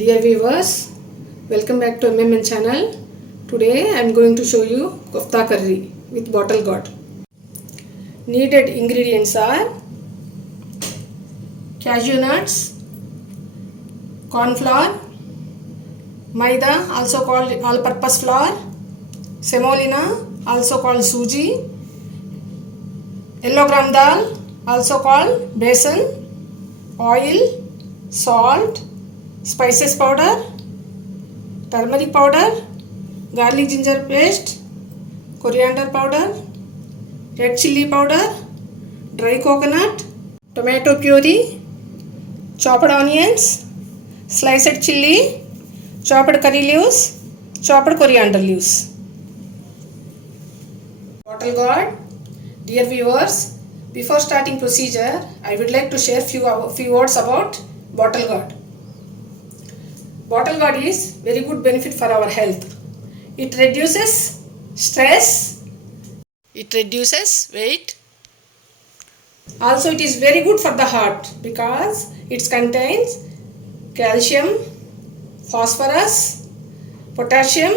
Dear viewers, welcome back to MMN channel. Today I am going to show you kofta curry with bottle gourd. Needed ingredients are cashew nuts, corn flour, maida also called all-purpose flour, semolina also called suji, yellow gram dal also called besan, oil, salt, spices powder, turmeric powder, garlic ginger paste, coriander powder, red chilli powder, dry coconut, tomato puree, chopped onions, sliced chilli, chopped curry leaves, chopped coriander leaves. Bottle gourd. Dear viewers, before starting procedure, I would like to share few words about bottle gourd. Bottle gourd is very good benefit for our health. It reduces stress, it reduces weight. Also it is very good for the heart because it contains calcium, phosphorus, potassium,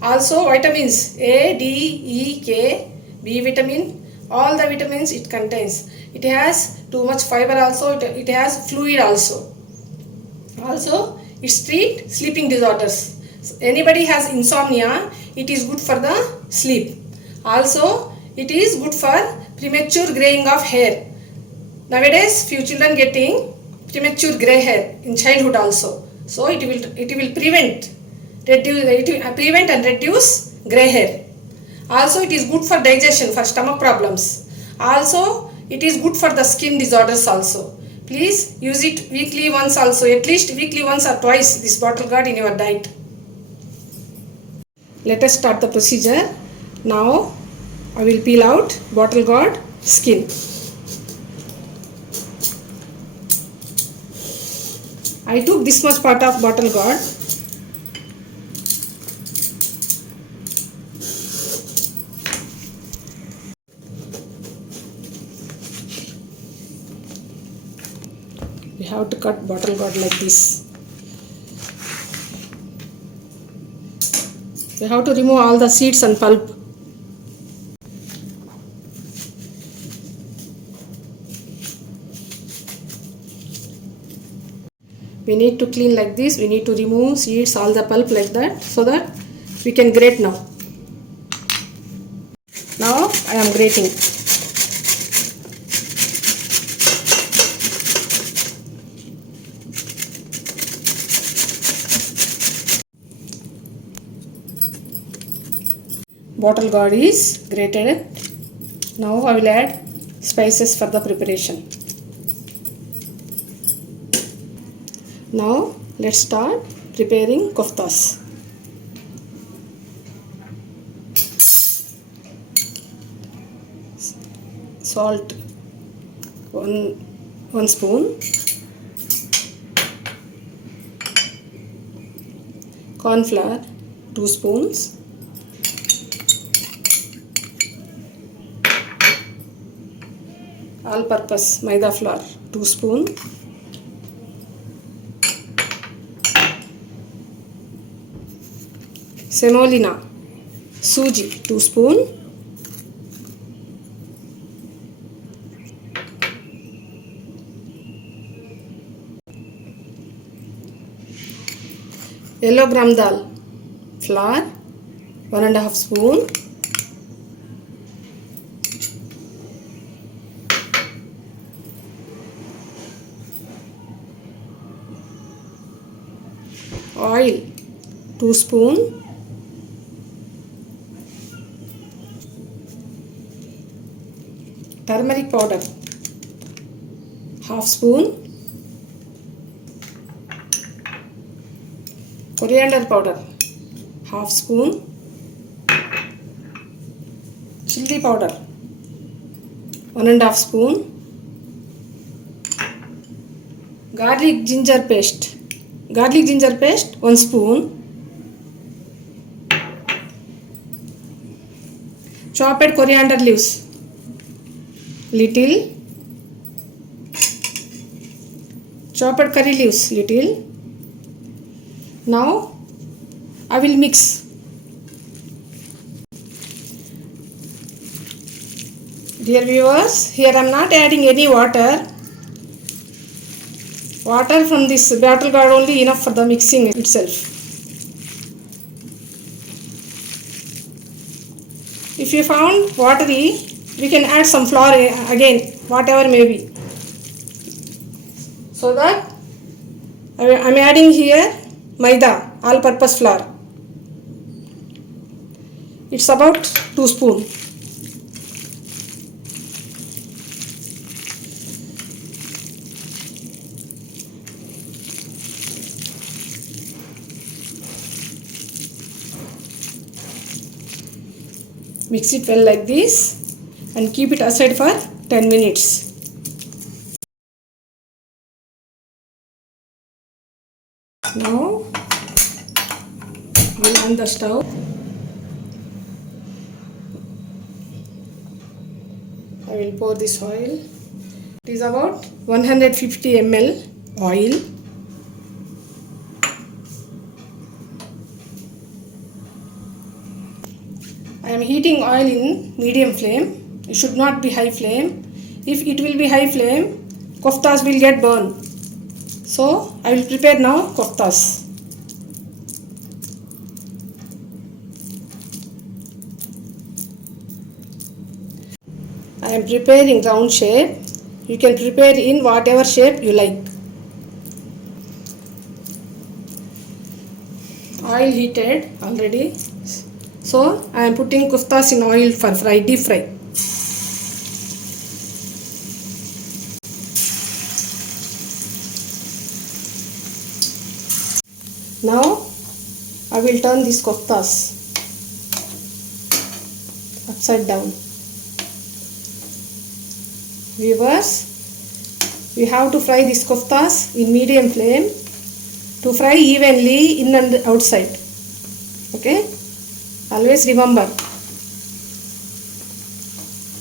also vitamins A, D, E, K, B vitamin, all the vitamins it contains. It has too much fiber also, it has fluid also. Also it treats sleeping disorders. Anybody has insomnia, it is good for the sleep. Also it is good for premature graying of hair. Nowadays few children getting premature gray hair in childhood also. So it will prevent and reduce gray hair. Also it is good for digestion, for stomach problems. Also it is good for the skin disorders also. Please use it weekly once also, at least weekly once or twice this bottle gourd in your diet. Let us start the procedure. Now I will peel out bottle gourd skin. I took this much part of bottle gourd. We have to cut bottle gourd like this. We have to remove all the seeds and pulp. We need to clean like this. We need to remove seeds, all the pulp like that, so that we can grate now. Now I am grating. Bottle gourd is grated. Now I will add spices for the preparation. Now let's start preparing koftas. Salt 1 spoon, corn flour 2 spoons, all-purpose maida flour 2 spoon, semolina suji 2 spoon, yellow gram dal flour 1.5 spoon, oil 2 spoon, turmeric powder 1/2 spoon, coriander powder 1/2 spoon, chilli powder 1.5 spoon, garlic ginger paste 1 spoon, chopped coriander leaves little, chopped curry leaves little, Now I will mix. Dear viewers, here I am not adding any water. Water from this bottle got only enough for the mixing itself. If you found watery, we can add some flour again, whatever may be. So that I am adding here maida, all-purpose flour. It's about 2 spoons. Mix it well like this and keep it aside for 10 minutes. Now we'll on the stove. I will pour this oil. It is about 150 ml oil. I am heating oil in medium flame. It should not be high flame. If it will be high flame, koftas will get burned. So I will prepare now koftas. I am preparing round shape. You can prepare in whatever shape you like. Oil heated already. So I am putting koftas in oil for deep fry. Now I will turn these koftas upside down. Viewers, we have to fry these koftas in medium flame to fry evenly in and outside. Okay? Always remember.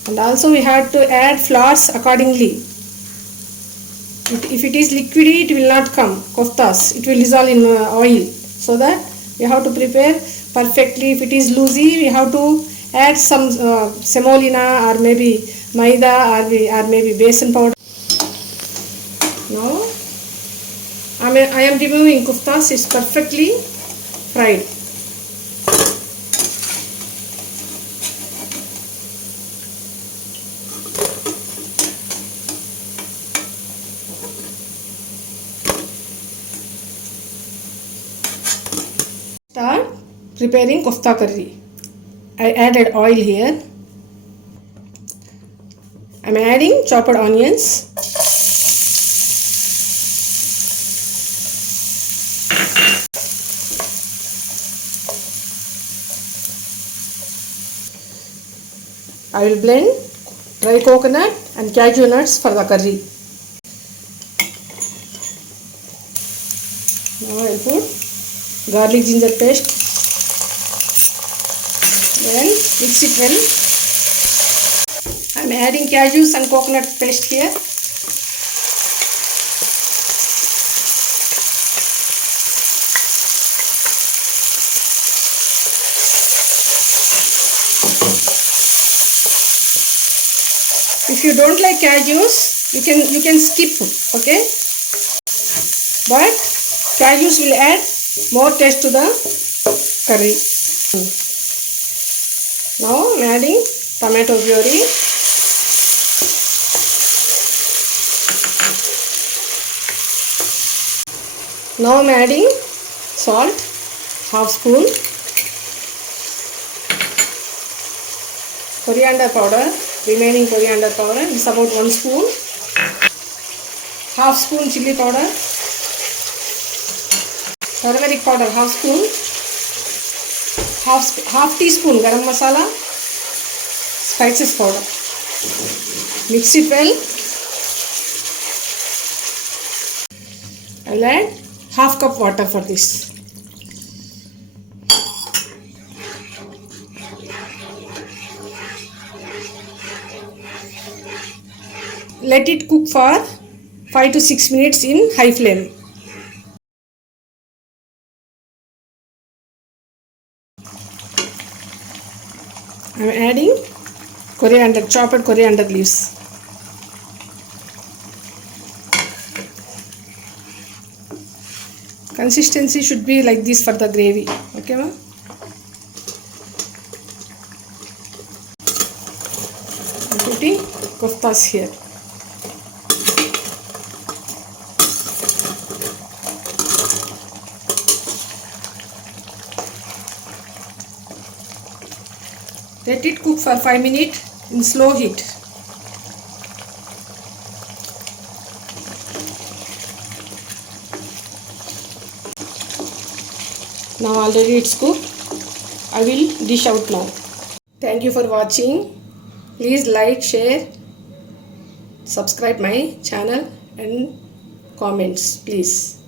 And also we have to add flours accordingly. If it is liquidy, it will not come koftas. It will dissolve in oil. So that we have to prepare perfectly. If it is loosey, we have to add some semolina or maybe maida or maybe besan powder. Now I am removing koftas. It's perfectly fried. Start preparing kofta curry. I added oil here. I am adding chopped onions. I will blend dry coconut and cashew nuts for the curry. Now I will put garlic ginger paste. Then mix it well. I am adding cashews and coconut paste here. If you don't like cashews, you can skip, okay? But cashews will add more taste to the curry. Now I am adding tomato puree. Now I am adding salt, half spoon. Coriander powder, remaining coriander powder is about 1 spoon. Half spoon chili powder. Turmeric powder half spoon. Half teaspoon garam masala. Spices powder. Mix it well. I will add half cup water for this. Let it cook for 5 to 6 minutes in high flame. coriander, chopped coriander leaves. Consistency should be like this for the gravy. Okay, ma'am? I'm putting koftas here. Let it cook for 5 minutes in slow heat. Now already it's cooked. I will dish out now. Thank you for watching. Please like, share, subscribe my channel and comments please.